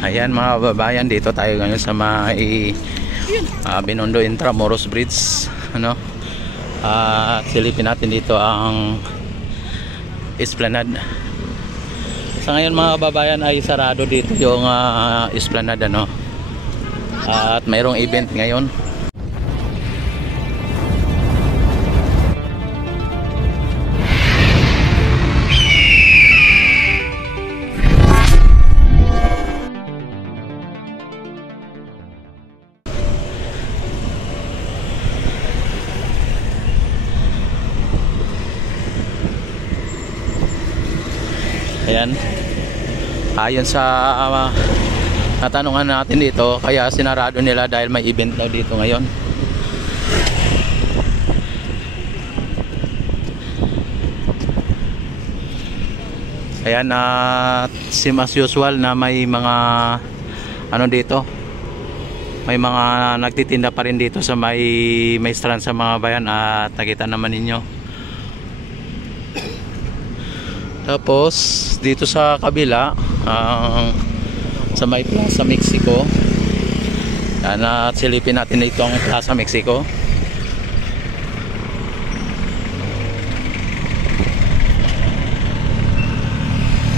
Ayan mga kababayan, dito tayo ngayon sa may Binondo Intramuros Bridge, ano? Silipin natin dito ang Esplanade. Sa ngayon mga kababayan ay sarado dito yung Esplanade, ano? At mayroong event ngayon. Ayan. Ayon sa natanungan natin dito, kaya sinarado nila dahil may event daw dito ngayon. Ayan, same as usual na may mga ano dito, may mga nagtitinda pa rin dito sa may strand sa mga bayan, at nakita naman ninyo. Tapos dito sa kabila, sa may Plaza Mexico, yan, at silipin natin itong Plaza Mexico.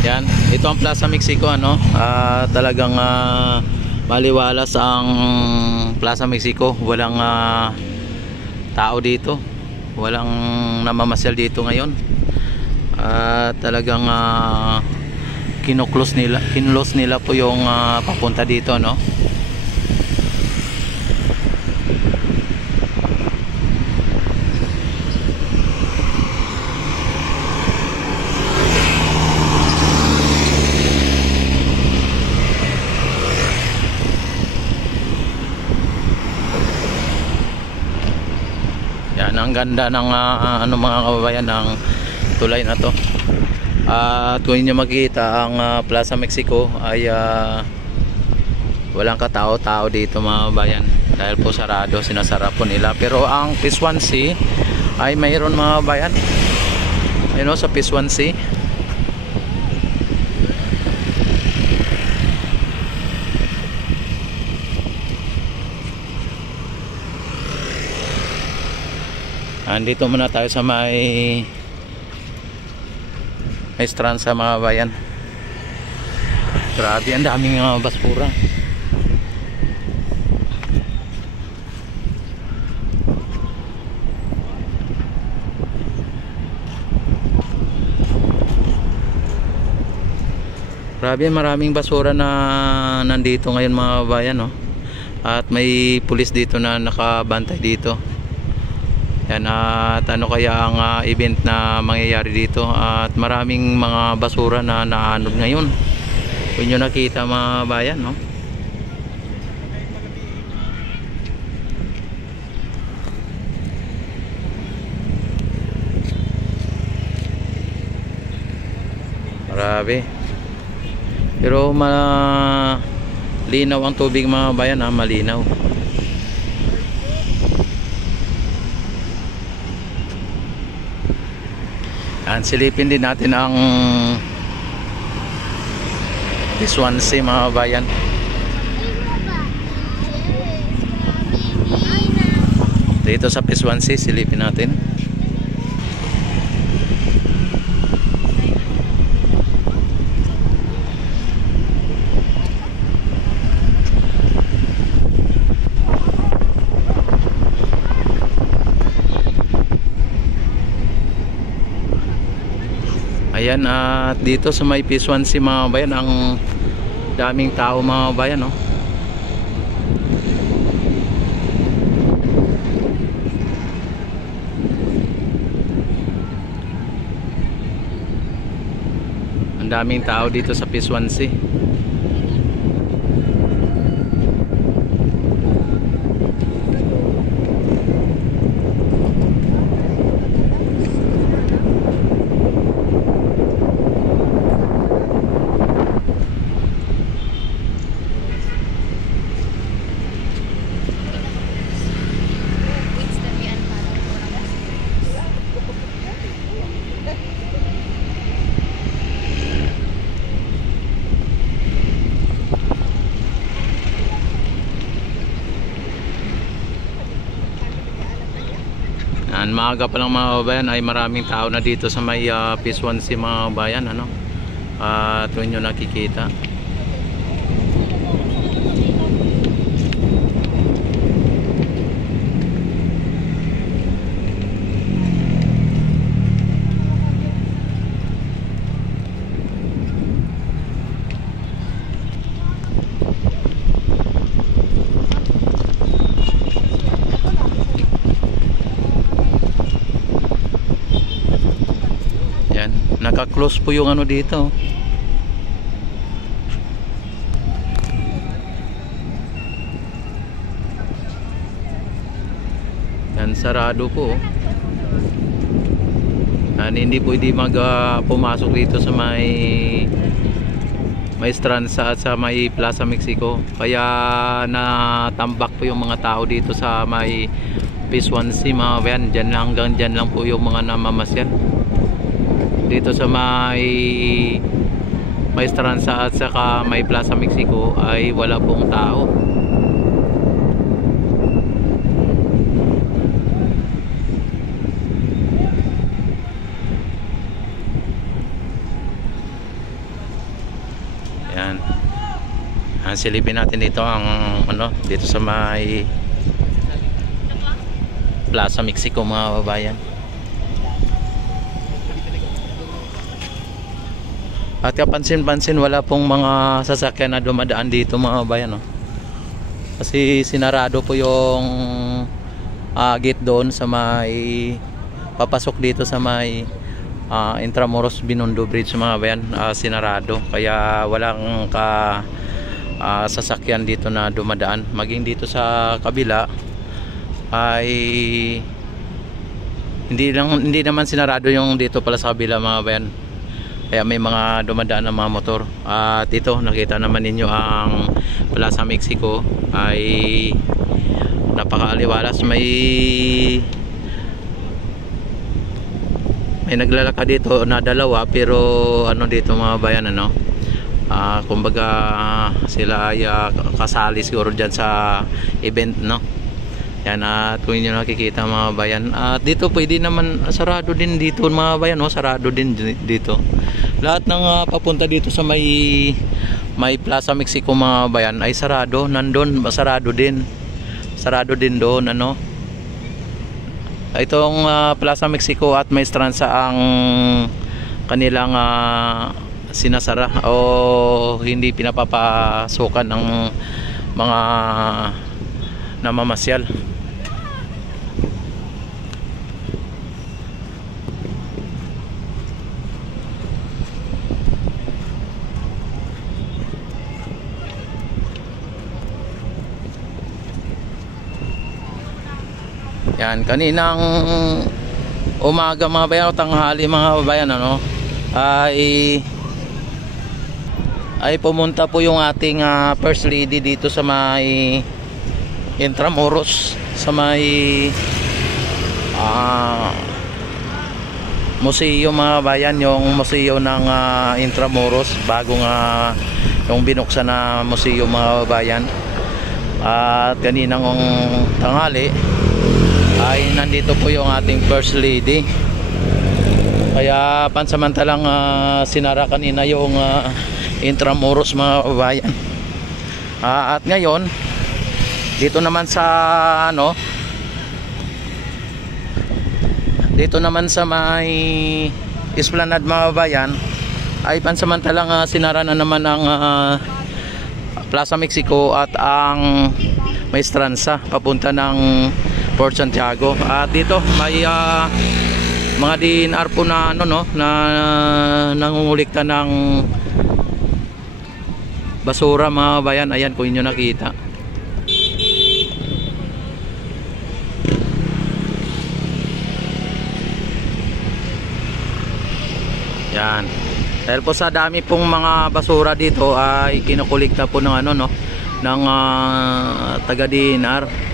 Yan, ito ang Plaza Mexico, ano? Talagang maliwalas ang Plaza Mexico. Walang tao dito, walang namamasyal dito ngayon. Talagang kinuklos nila po yung papunta dito, no? Yan, ang ganda ng ano mga kababayan, ng tulay na to. At kung inyo makikita ang Plaza Mexico ay walang katao-tao dito mga bayan, dahil po sarado, sinasara po nila. Pero ang Phase 1C ay mayroon mga bayan, ayun o, sa Phase 1C. Andito muna tayo sa may strand sa mga bayan. Grabe, ang daming basura. Grabe, maraming basura na nandito ngayon mga bayan, no? At may pulis dito na nakabantay dito. Yan, at ano kaya ang event na mangyayari dito, at maraming mga basura na naanod ngayon. Kung nyo nakita mga bayan, no? Grabe. Pero malinaw ang tubig mga bayan, malinaw. Silipin din natin ang Phase 1C mga bayan. Dito sa Phase 1C silipin natin. Ayan, at dito sa may Phase 1C mga bayan, ang daming tao mga bayan, no? Ang daming tao dito sa Phase 1C. Yan, maaga pa lang mga kabayan ay maraming tao na dito sa may Phase 1C mga kabayan, ano? At yun yung nakikita. Naka-close po yung ano dito. Yan, sarado po. Yan, hindi pwede pumasok dito sa may Stranza at sa may Plaza Mexico. Kaya natambak po yung mga tao dito sa may Phase 1C mga kabayan. Diyan lang, hanggang dyan lang po yung mga namamasyan. Dito sa may Stranza at saka may Plaza Mexico ay wala pong tao. Yan. Silipin natin dito ang ano, dito sa may Plaza Mexico mga babayan. At kapansin-pansin wala pong mga sasakyan na dumadaan dito mga bayan, no? Kasi sinarado po yung gate doon sa may papasok dito sa may Intramuros Binondo Bridge mga bayan, sinarado. Kaya walang sasakyan dito na dumadaan. Maging dito sa kabila ay hindi naman sinarado yung dito pala sa kabila mga bayan. Kaya may mga dumadaan ng mga motor. At ito, nakita naman ninyo ang Plaza Mexico ay napakaaliwalas. May naglalakad dito na dalawa, pero ano dito mga bayan, ano, kumbaga sila ay kasali siguro dyan sa event, no? Yan, at kung inyo nakikita mga bayan, at dito pwede naman sarado din dito mga bayan, no? Sarado din dito. Lahat ng papunta dito sa may Plaza Mexico mga bayan ay sarado. Nandun sarado din. Sarado din doon, ano. Itong Plaza Mexico at may Stranza ang kanilang sinasara o hindi pinapapasukan ng mga namamasyal. Yan, kaninang umaga mga bayan o tanghali mga bayan, ano, ay pumunta po yung ating First Lady dito sa may Intramuros, sa may museo mga bayan, yung museo ng Intramuros, bagong yung binuksan na museo mga bayan. At kaninang tanghali ay nandito po yung ating First Lady. Kaya pansamantalang sinara kanina yung Intramuros mga kabayan. At ngayon dito naman sa ano, dito naman sa may Esplanade mga kabayan ay pansamantalang sinara na naman ang Plaza Mexico at ang may Stranza papunta ng Port Santiago. At dito may mga DNR po na ano, no, na nangungulikta ng basura mga bayan. Ayan, kung inyo nakita. Yan. Dahil po sa dami pong mga basura dito ay kinukulikta po ng ano, no, ng taga DNR.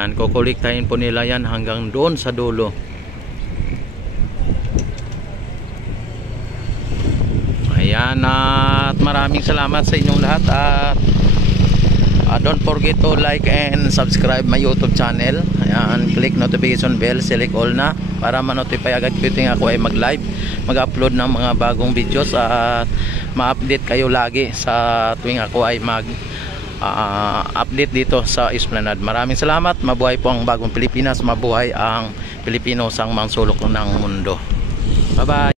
Ayan, kukuliktahin po nila yan hanggang doon sa dulo. Ayan, at maraming salamat sa inyong lahat. At don't forget to like and subscribe my YouTube channel. Ayan, click notification bell, select all na para ma-notify agad ko yung ako ay mag-live, mag-upload ng mga bagong videos at ma-update kayo lagi sa tuwing ako ay update dito sa Esplanade. Maraming salamat. Mabuhay po ang bagong Pilipinas, mabuhay ang Pilipino sa mga sulok ng mundo. Bye bye.